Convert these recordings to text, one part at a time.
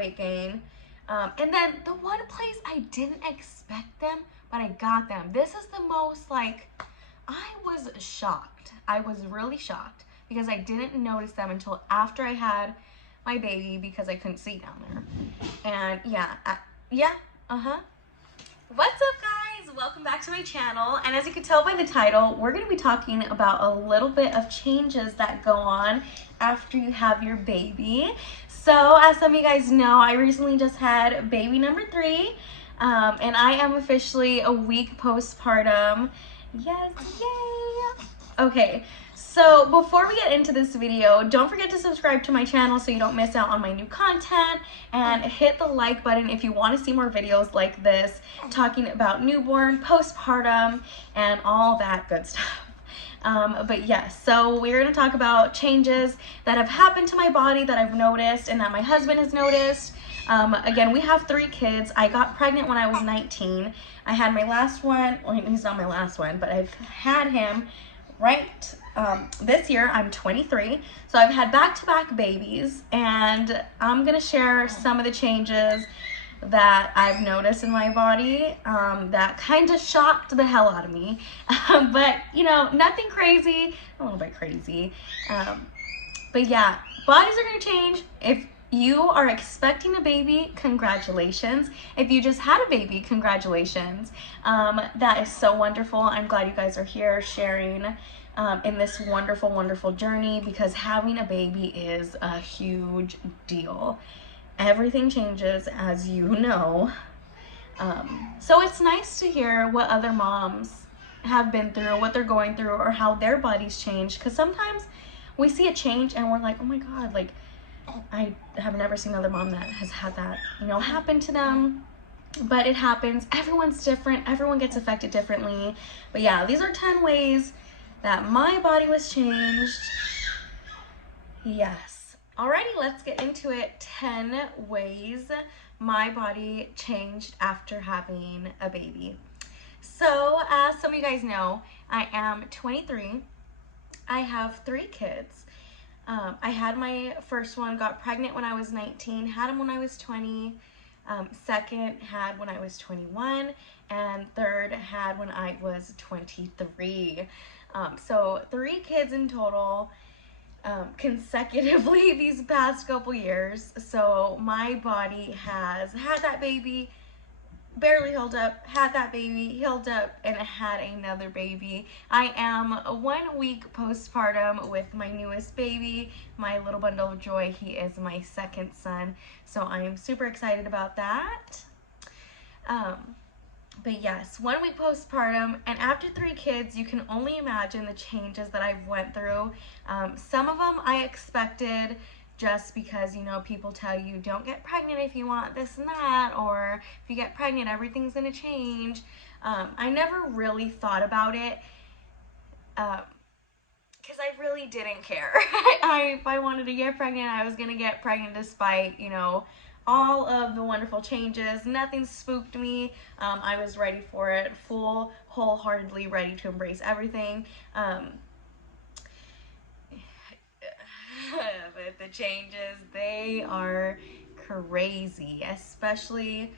weight gain. And then the one place I didn't expect them, but I got them. This is the most, like, I was shocked. I was really shocked because I didn't notice them until after I had my baby because I couldn't see down there. And yeah, What's up, guys? Welcome back to my channel. And as you can tell by the title, we're going to be talking about a little bit of changes that go on after you have your baby. So as some of you guys know, I recently just had baby number 3, and I am officially a week postpartum. Yes, yay! Okay, so before we get into this video, don't forget to subscribe to my channel so you don't miss out on my new content, and hit the like button if you want to see more videos like this talking about newborn, postpartum, and all that good stuff. But yes, so we're going to talk about changes that have happened to my body that I've noticed and that my husband has noticed. Again, we have 3 kids. I got pregnant when I was 19. I had my last one, well, he's not my last one, but I've had him right this year. I'm 23, so I've had back-to-back babies, and I'm gonna share some of the changes that I've noticed in my body that kind of shocked the hell out of me. But you know, nothing crazy, a little bit crazy, but yeah, bodies are gonna change. If you are expecting a baby, congratulations. If you just had a baby, congratulations. That is so wonderful. I'm glad you guys are here sharing in this wonderful, wonderful journey, because having a baby is a huge deal. Everything changes, as you know. So it's nice to hear what other moms have been through, what they're going through, or how their bodies change. Because sometimes we see a change and we're like, oh my God, like, I have never seen another mom that has had that, you know, happen to them. But it happens. Everyone's different. Everyone gets affected differently. But yeah, these are 10 ways that my body was changed. Yes. Alrighty, let's get into it. 10 ways my body changed after having a baby. So, as some of you guys know, I am 23. I have 3 kids. I had my first one, got pregnant when I was 19, had him when I was 20, second had when I was 21, and third had when I was 23. So 3 kids in total, consecutively these past couple years. So my body has had that baby, barely healed up, had that baby, healed up, and had another baby. I am 1 week postpartum with my newest baby, my little bundle of joy. He is my second son, so I am super excited about that. But yes, 1 week postpartum, and after 3 kids, you can only imagine the changes that I've went through. Some of them I expected, just because, you know, people tell you don't get pregnant if you want this and that, or if you get pregnant, everything's gonna change. I never really thought about it because I really didn't care. If I wanted to get pregnant, I was gonna get pregnant despite, you know, all of the wonderful changes. Nothing spooked me. I was ready for it, wholeheartedly ready to embrace everything. But the changes, they are crazy, especially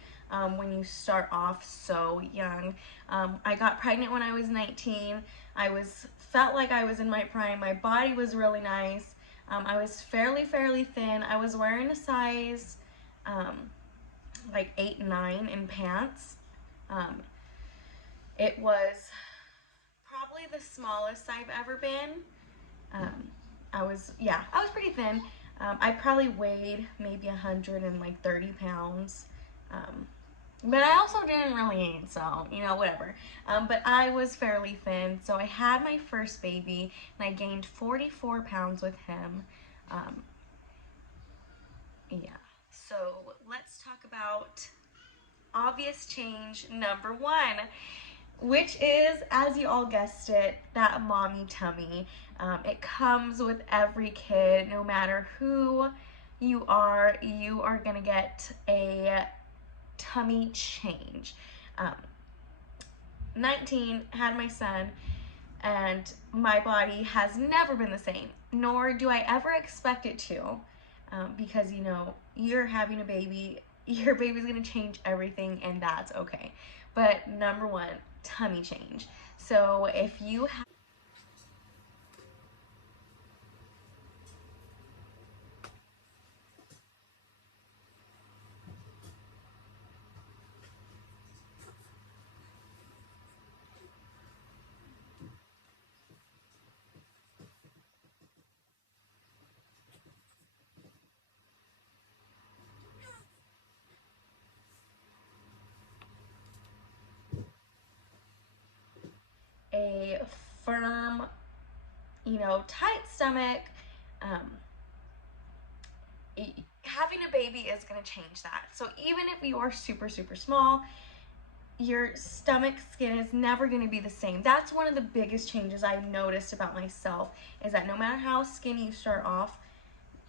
when you start off so young. I got pregnant when I was 19. I felt like I was in my prime. My body was really nice. I was fairly thin. I was wearing a size like 8, 9 in pants. It was probably the smallest I've ever been. I was pretty thin. I probably weighed maybe 130 pounds. But I also didn't really eat, so, you know, whatever. But I was fairly thin, so I had my first baby, and I gained 44 pounds with him. Yeah, so let's talk about obvious change number 1. Which is, as you all guessed it, that mommy tummy. It comes with every kid. No matter who you are gonna get a tummy change. 19, had my son, and my body has never been the same, nor do I ever expect it to, because, you know, you're having a baby. Your baby's gonna change everything, and that's okay. But number one, tummy change. So if you have a firm, tight stomach, um, having a baby is going to change that. So even if you are super, super small, your stomach skin is never going to be the same. That's one of the biggest changes I've noticed about myself, is that no matter how skinny you start off,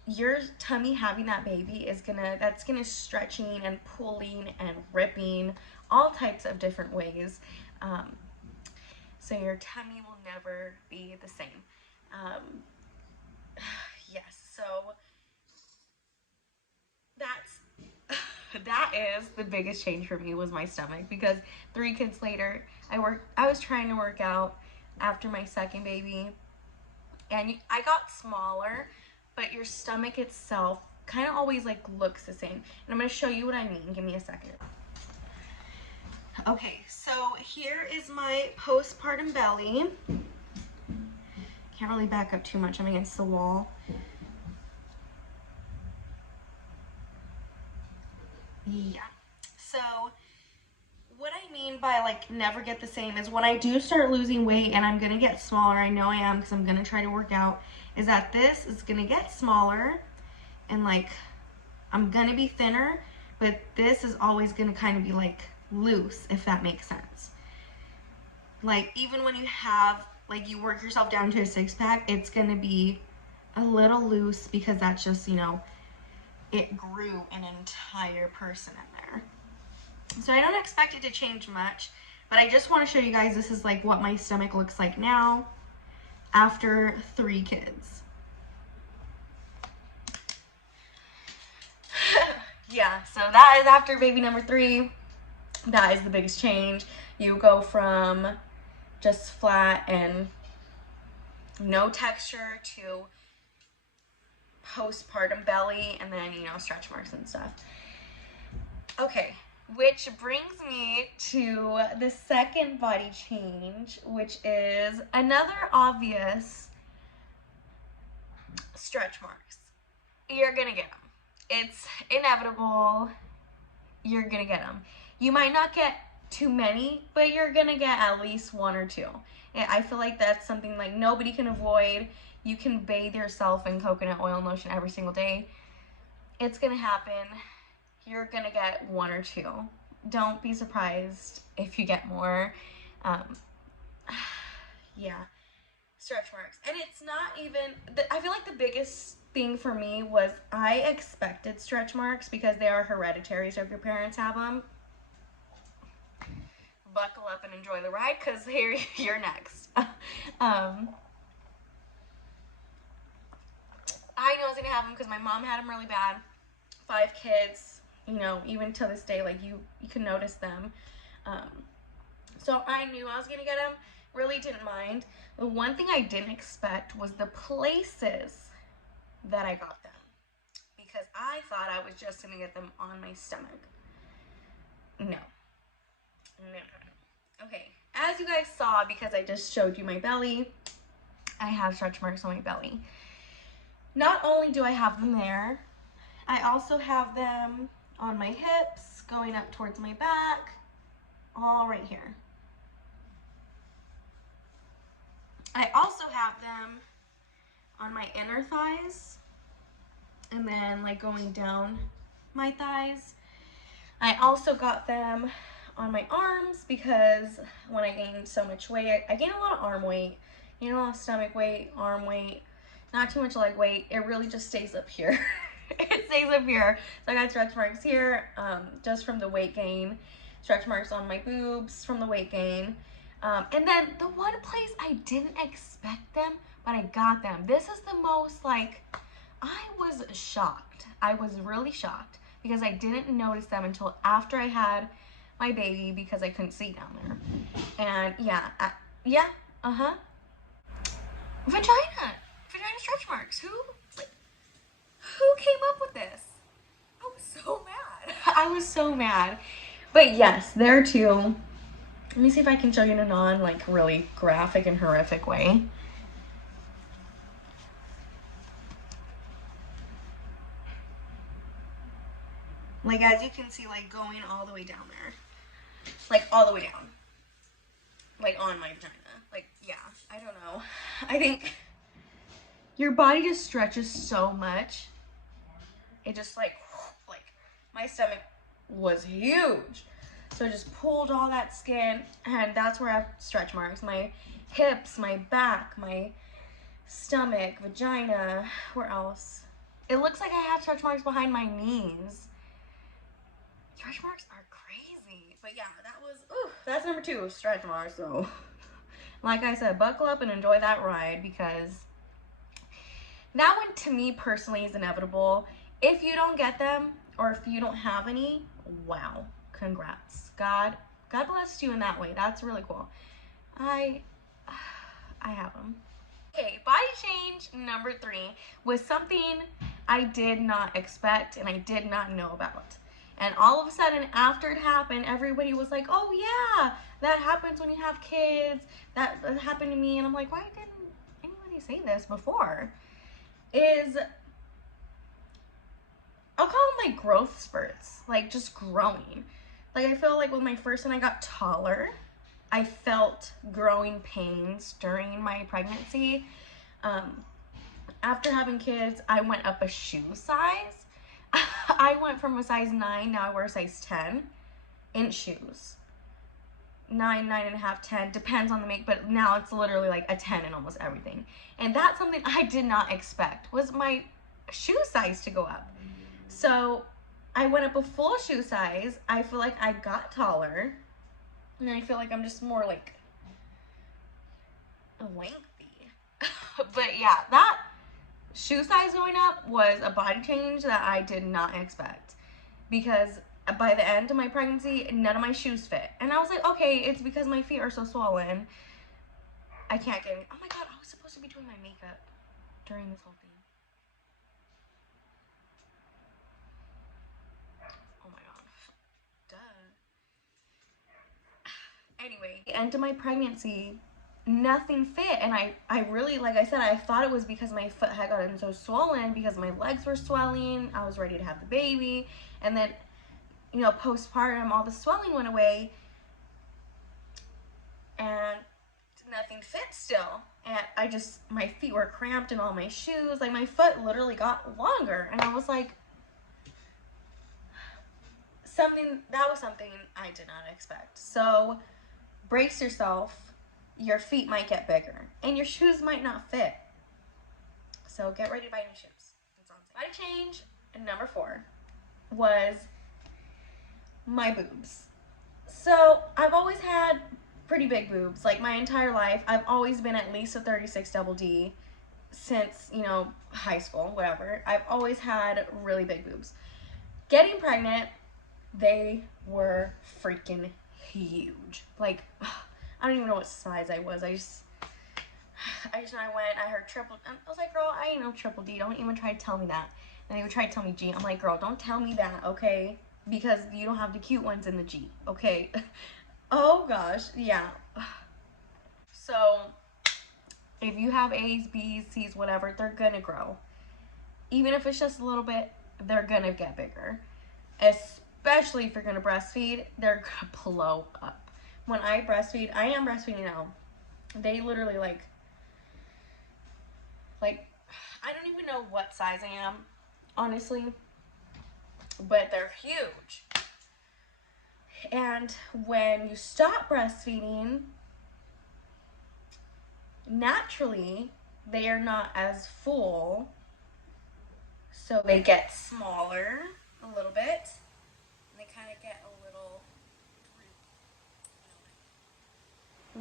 your tummy having that baby that's gonna stretching and pulling and ripping all types of different ways. So your tummy will never be the same. Um, yes, so that's that is the biggest change for me, was my stomach, because 3 kids later, I was trying to work out after my second baby, and I got smaller, but your stomach itself kind of always like looks the same. And I'm going to show you what I mean. Give me a second. Okay, so here is my postpartum belly. Can't really back up too much, I'm against the wall. Yeah. So what I mean by like never get the same is when I do start losing weight, and I'm gonna get smaller, I know I am because I'm gonna try to work out, is that this is gonna get smaller, and like I'm gonna be thinner, but this is always gonna kind of be like loose, if that makes sense. Like even when you have, like you work yourself down to a 6-pack, it's gonna be a little loose because that's just, it grew an entire person in there. So I don't expect it to change much, but I just want to show you guys, this is like what my stomach looks like now after 3 kids. Yeah, so that is after baby number 3. That is the biggest change. You go from just flat and no texture to postpartum belly, and then, stretch marks and stuff. Okay, which brings me to the second body change, which is another obvious stretch marks. You're gonna get them. It's inevitable. You're gonna get them. You might not get too many, but you're gonna get at least 1 or 2. And I feel like that's something like nobody can avoid. You can bathe yourself in coconut oil and lotion every single day. It's gonna happen. You're gonna get 1 or 2. Don't be surprised if you get more. Yeah, stretch marks. And it's not even, I feel like the biggest thing for me was I expected stretch marks because they are hereditary, so if your parents have them, buckle up and enjoy the ride, because here you're next. I know I was gonna have them because my mom had them really bad. 5 kids, even to this day, like you can notice them. So I knew I was gonna get them. Really didn't mind. The one thing I didn't expect was the places that I got them, because I thought I was just gonna get them on my stomach. No. Okay, as you guys saw, because I just showed you my belly, I have stretch marks on my belly. Not only do I have them there, I also have them on my hips, going up towards my back, all right here. I also have them on my inner thighs, and then like going down my thighs. I also got them on my arms because when I gained so much weight, I gained a lot of arm weight, a lot of stomach weight, arm weight, not too much leg weight. It really just stays up here. It stays up here. So I got stretch marks here, just from the weight gain, stretch marks on my boobs from the weight gain. And then the one place I didn't expect them, but I got them. This is the most like, I was shocked. I was really shocked because I didn't notice them until after I had my baby because I couldn't see down there. And yeah, yeah, uh-huh. Vagina stretch marks. Who came up with this? I was so mad. I was so mad. But yes, there too. Let me see if I can show you in a non, like, really graphic and horrific way. Like, as you can see, like, going all the way down there. Like, all the way down. Like, on my vagina. Like, yeah, I don't know. I think your body just stretches so much. It just, like, my stomach was huge. So I just pulled all that skin, and that's where I have stretch marks. My hips, my back, my stomach, vagina, where else? It looks like I have stretch marks behind my knees. Stretch marks are crazy. But yeah, that's number 2, stretch marks. So like I said, buckle up and enjoy that ride, because that one to me personally is inevitable. If you don't get them, or if you don't have any, wow, congrats. God bless you in that way. That's really cool. I have them. Okay, body change number 3 was something I did not expect and I did not know about. And all of a sudden, after it happened, everybody was like, oh yeah, that happens when you have kids. That happened to me. And I'm like, why didn't anybody say this before? I'll call them like growth spurts, like just growing. Like, I feel like with my first one, I got taller. I felt growing pains during my pregnancy. After having kids, I went up a shoe size. I went from a size 9, now I wear a size 10 in shoes. 9, 9.5, 10, depends on the make, but now it's literally like a 10 in almost everything. And that's something I did not expect, was my shoe size to go up. So I went up a full shoe size. I feel like I got taller. And I feel like I'm just more like lengthy. But yeah, that shoe size going up was a body change that I did not expect. Because by the end of my pregnancy, none of my shoes fit. And I was like, okay, it's because my feet are so swollen. I can't get any. Oh my god, I was supposed to be doing my makeup during this whole thing. Oh my god. Duh. Anyway, the end of my pregnancy, nothing fit. And I really, like I said, I thought it was because my foot had gotten so swollen because my legs were swelling. I was ready to have the baby. And then, you know, postpartum, all the swelling went away. And nothing fit still. And my feet were cramped in all my shoes. Like, my foot literally got longer. And I was like, that was something I did not expect. So brace yourself. Your feet might get bigger and your shoes might not fit. So get ready to buy new shoes. That's all I'm saying. Body change number 4 was my boobs. So I've always had pretty big boobs. Like, my entire life, I've always been at least a 36 double D since, you know, high school, whatever. I've always had really big boobs. Getting pregnant, they were freaking huge. Like, I don't even know what size I was. I just know I heard triple. I was like, girl, I ain't no triple D. Don't even try to tell me that. And they would try to tell me G. I'm like, girl, don't tell me that, okay? Because you don't have the cute ones in the G, okay? Oh gosh, yeah. So if you have A's, B's, C's, whatever, they're gonna grow. Even if it's just a little bit, they're gonna get bigger. Especially if you're gonna breastfeed, they're gonna blow up. When I breastfeed, I am breastfeeding now. They literally like I don't even know what size I am, honestly, but they're huge. And when you stop breastfeeding, naturally, they are not as full, so they get smaller a little bit. And they kind of get a little,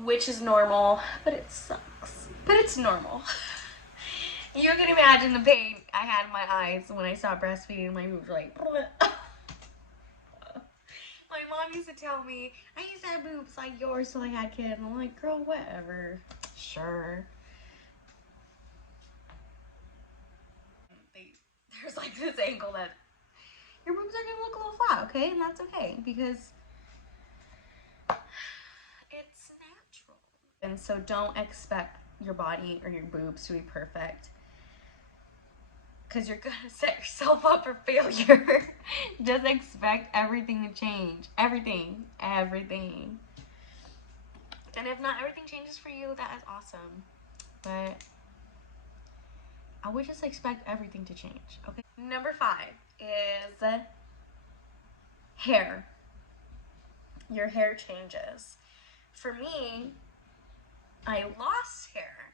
which is normal, but it sucks. But it's normal. You can imagine the pain I had my eyes when I stopped breastfeeding. My boobs were like. My mom used to tell me I used to have boobs like yours till I had kids. And I'm like, girl, whatever. Sure. There's like this angle that your boobs are gonna look a little flat, okay? And that's okay because it's natural. And so don't expect your body or your boobs to be perfect because you're gonna set yourself up for failure. Just expect everything to change. Everything. Everything. And if not everything changes for you, that is awesome. But I would just expect everything to change, okay? Number 5 is hair. Your hair changes. For me, I lost hair.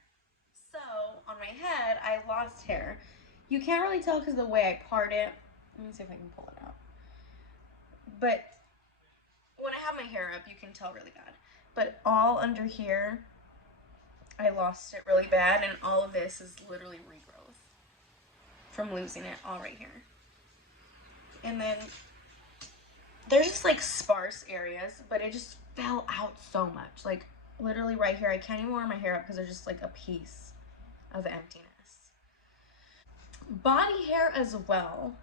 So, on my head, I lost hair. You can't really tell because of the way I part it. Let me see if I can pull it out. But when I have my hair up, you can tell really bad. But all under here, I lost it really bad, and all of this is literally regrowth from losing it all right here. And then there's just like sparse areas, but it just fell out so much. Like literally right here, I can't even wear my hair up because there's just like a piece of emptiness. Body hair as well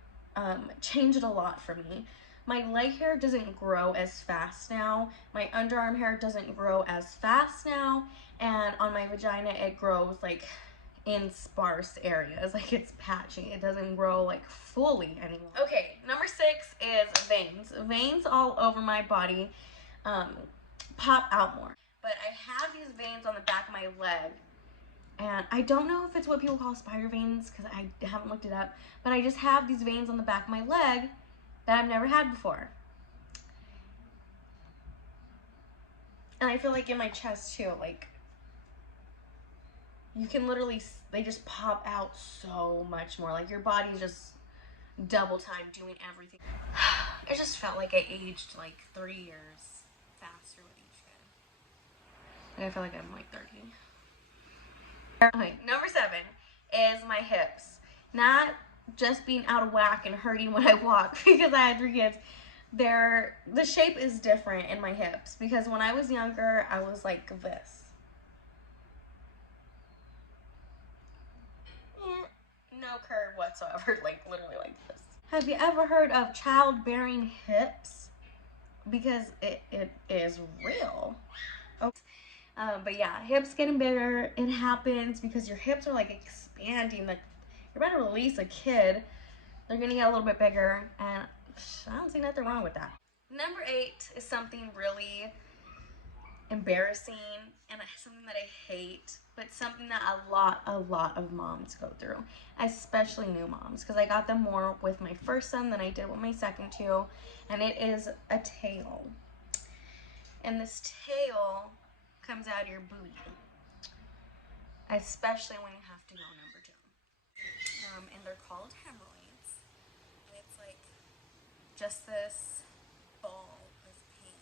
changed a lot for me. My leg hair doesn't grow as fast now. My underarm hair doesn't grow as fast now. And on my vagina, it grows like in sparse areas. Like it's patchy. It doesn't grow like fully anymore. Okay, number 6 is veins. Veins all over my body pop out more. But I have these veins on the back of my leg. And I don't know if it's what people call spider veins because I haven't looked it up. But I just have these veins on the back of my leg that I've never had before. And I feel like in my chest too, like you can literally, they just pop out so much more. Like your body's just double time doing everything. It just felt like I aged like 3 years faster with each kid. Like I feel like I'm like 30. Okay, number 7 is my hips. Not just being out of whack and hurting when I walk because I had 3 kids. The shape is different in my hips because when I was younger, I was like this. No curve whatsoever, like literally like this. Have you ever heard of childbearing hips? Because it is real. Oh. But yeah, hips getting bigger, it happens because your hips are like expanding. Like you're about to release a kid, they're gonna get a little bit bigger, and I don't see nothing wrong with that. Number 8 is something really embarrassing and something that I hate, but something that a lot of moms go through, especially new moms, because I got them more with my first son than I did with my second two, and it is a tail. And this tail comes out of your booty, especially when you have to go number 2. And they're called hemorrhoids, and it's like just this ball of pain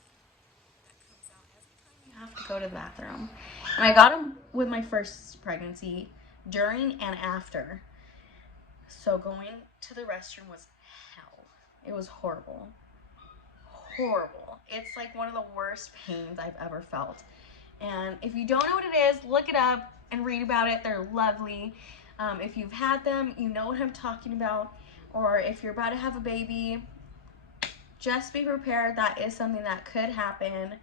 that comes out every time you have to go to the bathroom. And I got them with my first pregnancy, during and after. So going to the restroom was hell. It was horrible. Horrible. It's like one of the worst pains I've ever felt. And if you don't know what it is, look it up and read about it. They're lovely. If you've had them, you know what I'm talking about. Or if you're about to have a baby, just be prepared. That is something that could happen.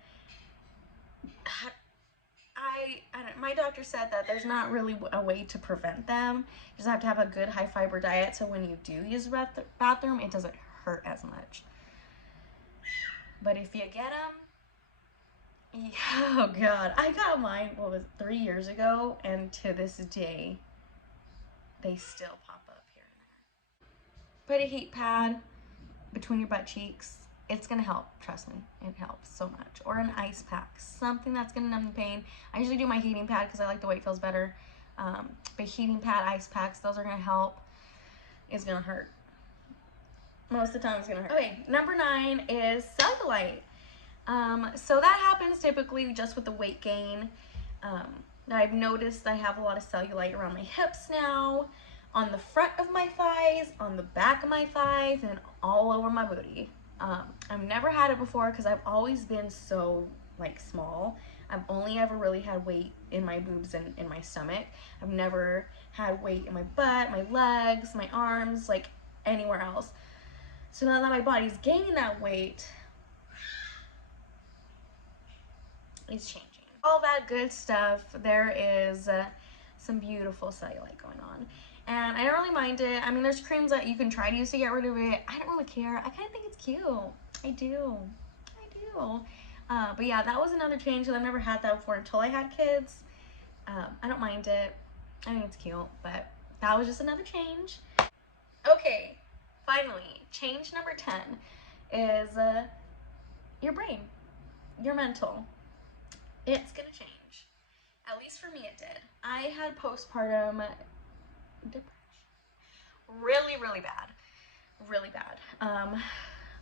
My doctor said that there's not really a way to prevent them. You just have to have a good high fiber diet, so when you do use the bathroom, it doesn't hurt as much. But if you get them, oh god, I got mine, 3 years ago, and to this day, they still pop up here and there. Put a heat pad between your butt cheeks. It's gonna help, trust me, it helps so much. Or an ice pack, something that's gonna numb the pain. I usually do my heating pad because I like the way it feels better. But heating pad, ice packs, those are gonna help. It's gonna hurt. Most of the time it's gonna hurt. Okay, number 9 is cellulite. So that happens typically just with the weight gain. I've noticed I have a lot of cellulite around my hips now. on the front of my thighs, on the back of my thighs, and all over my booty. I've never had it before because I've always been so like small. I've only ever really had weight in my boobs and in my stomach. I've never had weight in my butt, my legs, my arms, like anywhere else. So now that my body's gaining that weight, it's changing. All that good stuff. There is some beautiful cellulite going on. And I don't really mind it. I mean, there's creams that you can try to use to get rid of it. I don't really care. I kind of think it's cute. I do. But yeah, that was another change because I've never had that before until I had kids. I don't mind it. I think it's cute, but that was just another change. Okay, finally, change number 10 is your brain, your mental. It's gonna change. At least for me it did. I had postpartum depression. Really bad. Really bad.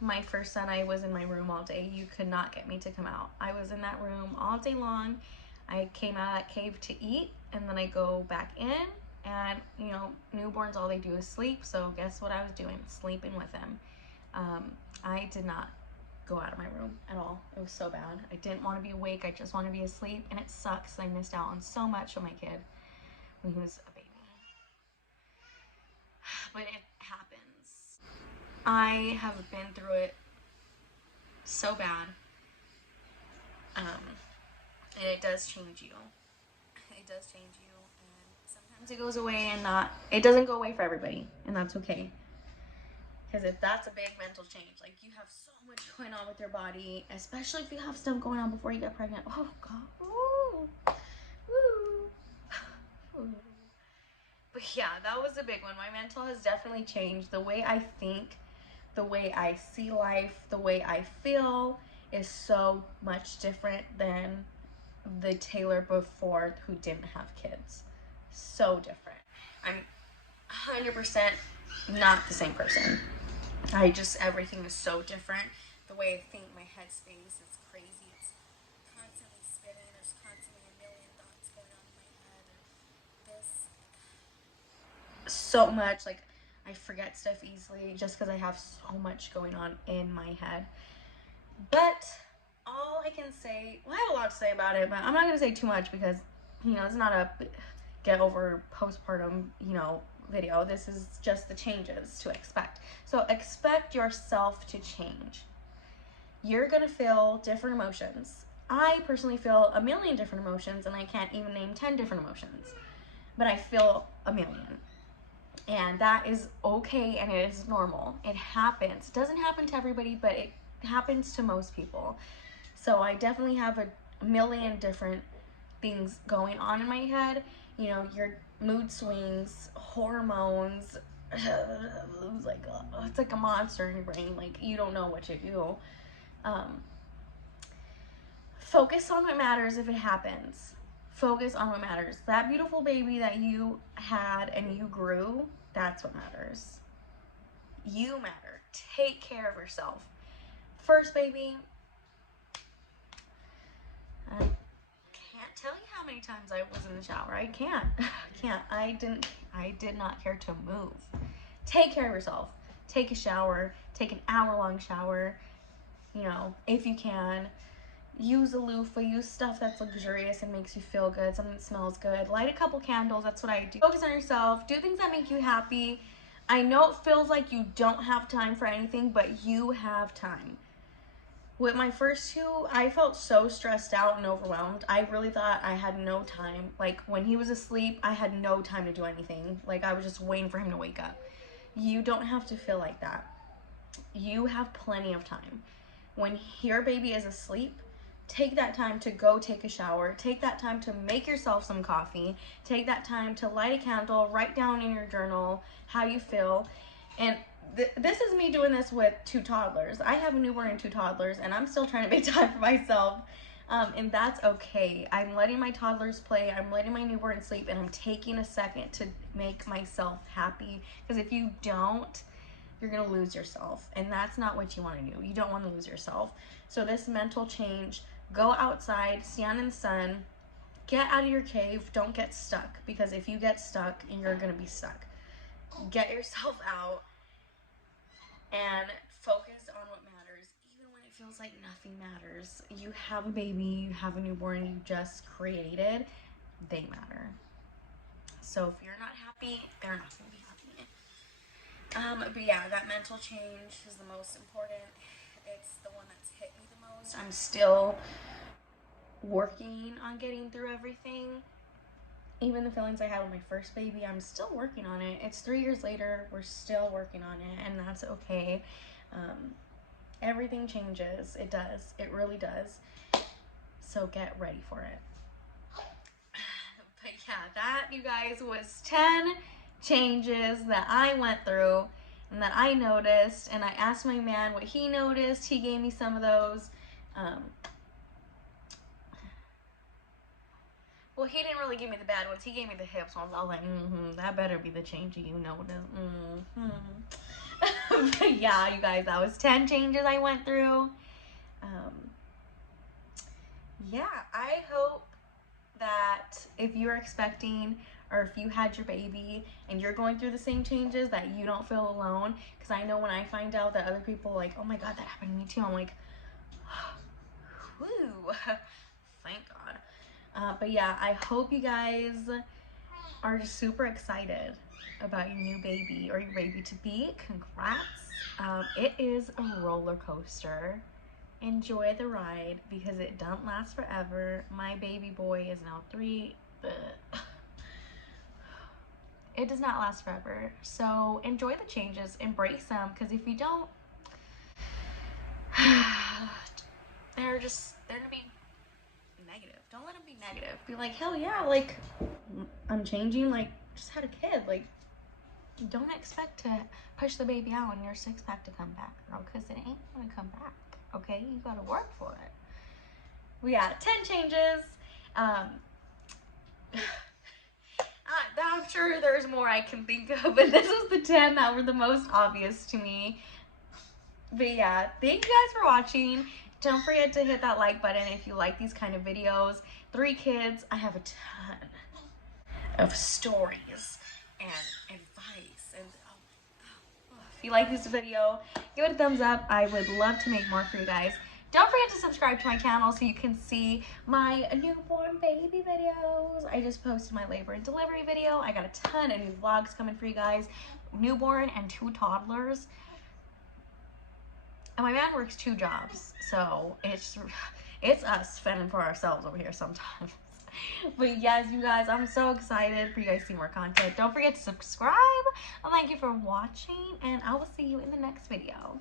My first son, I was in my room all day. You could not get me to come out. I was in that room all day long. I came out of that cave to eat, and then I go back in, and you know, newborns, all they do is sleep. So guess what I was doing? Sleeping with him. I did not go out of my room at all. It was so bad. I didn't want to be awake. I just want to be asleep, and it sucks. I missed out on so much of my kid when he was a baby. But it happens. I have been through it so bad. And it does change you. It does change you. And sometimes it goes away and it doesn't go away for everybody. And that's okay. Because if that's a big mental change, like you have so much going on with your body, especially if you have stuff going on before you get pregnant. Oh God. Ooh. Ooh. Ooh. But yeah, that was a big one. My mental has definitely changed. The way I think, the way I see life, the way I feel is so much different than the Taylor before who didn't have kids. So different. I'm 100% not the same person. Everything is so different. The way I think, my headspace, it's crazy. It's constantly spinning. There's constantly a million thoughts going on in my head. So much, like I forget stuff easily just because I have so much going on in my head. But all I can say, well, I have a lot to say about it, but I'm not going to say too much because, you know, it's not a get over postpartum, you know, video. This is just the changes to expect. So expect yourself to change. You're going to feel different emotions. I personally feel a million different emotions, and I can't even name 10 different emotions, but I feel a million. And that is okay, and it is normal. It happens. It doesn't happen to everybody, but it happens to most people. So I definitely have a million different things going on in my head. You know, your mood swings, hormones, it's like a monster in your brain. Like, you don't know what to do. Focus on what matters if it happens. Focus on what matters. That beautiful baby that you had and you grew, that's what matters. You matter. Take care of yourself. First baby, I can't tell you how many times I was in the shower. I can't. I did not care to move. Take care of yourself. Take a shower. Take an hour-long shower. You know, if you can. Use a loofah, use stuff that's luxurious and makes you feel good, something that smells good. Light a couple candles, that's what I do. Focus on yourself, do things that make you happy. I know it feels like you don't have time for anything, but you have time. With my first two, I felt so stressed out and overwhelmed. I really thought I had no time. Like, when he was asleep, I had no time to do anything. Like, I was just waiting for him to wake up. You don't have to feel like that. You have plenty of time. When your baby is asleep, take that time to go take a shower. Take that time to make yourself some coffee. Take that time to light a candle, write down in your journal how you feel. And this is me doing this with 2 toddlers. I have a newborn and 2 toddlers, and I'm still trying to make time for myself. And that's okay. I'm letting my toddlers play. I'm letting my newborn sleep, and I'm taking a second to make myself happy. Because if you don't, you're gonna lose yourself, and that's not what you want to do. You don't want to lose yourself. So this mental change, go outside, stand in the sun, get out of your cave, don't get stuck, because if you get stuck, you're gonna be stuck. get yourself out and focus on what matters. Even when it feels like nothing matters. You have a baby, you have a newborn you just created, they matter. So if you're not happy, they're not going to be happy. But yeah, that mental change is the most important. It's the one that's hit me the most. I'm still working on getting through everything. Even the feelings I had with my first baby, I'm still working on it. It's 3 years later, we're still working on it, and that's okay. Everything changes. It does. It really does. So get ready for it. But yeah, that, you guys, was 10 changes that I went through and that I noticed. And I asked my man what he noticed. He gave me some of those. Well, he didn't really give me the bad ones. He gave me the hips ones. I was like, that better be the change you noticed. But yeah, you guys, that was 10 changes I went through. Yeah, I hope that if you're expecting or if you had your baby and you're going through the same changes, that you don't feel alone. Because I know when I find out that other people like, oh my God, that happened to me too, I'm like, whoo, thank God. But yeah, I hope you guys are super excited about your new baby or your baby to be. Congrats. It is a roller coaster. Enjoy the ride because it don't last forever. My baby boy is now 3. It does not last forever. So enjoy the changes, embrace them, because if you don't, they're gonna be negative. Don't let them be negative. Be like, hell yeah, like I'm changing, like just had a kid. Like, don't expect to push the baby out and your 6-pack to come back, girl, because it ain't gonna come back. Okay, you gotta work for it. We got 10 changes. I'm sure there's more I can think of, but this was the 10 that were the most obvious to me. But yeah, thank you guys for watching. Don't forget to hit that like button if you like these kind of videos. 3 kids, I have a ton of stories and advice. And if you like this video, give it a thumbs up. I would love to make more for you guys. Don't forget to subscribe to my channel so you can see my newborn baby videos. I just posted my labor and delivery video. I got a ton of new vlogs coming for you guys. Newborn and 2 toddlers. And my man works 2 jobs. So it's us fending for ourselves over here sometimes. But yes, you guys, I'm so excited for you guys to see more content. Don't forget to subscribe. Thank you for watching, and I will see you in the next video.